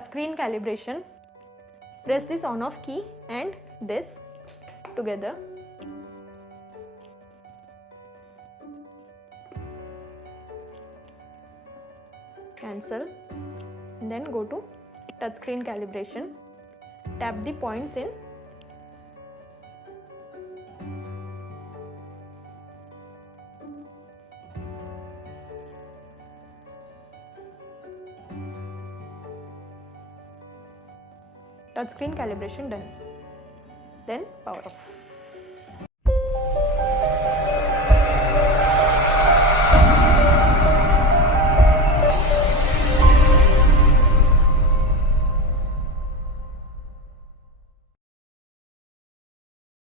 touchscreen calibration. Press this on off key and this together. Cancel and then go to touchscreen calibration. Tap the points in. Touchscreen calibration done. Then power off.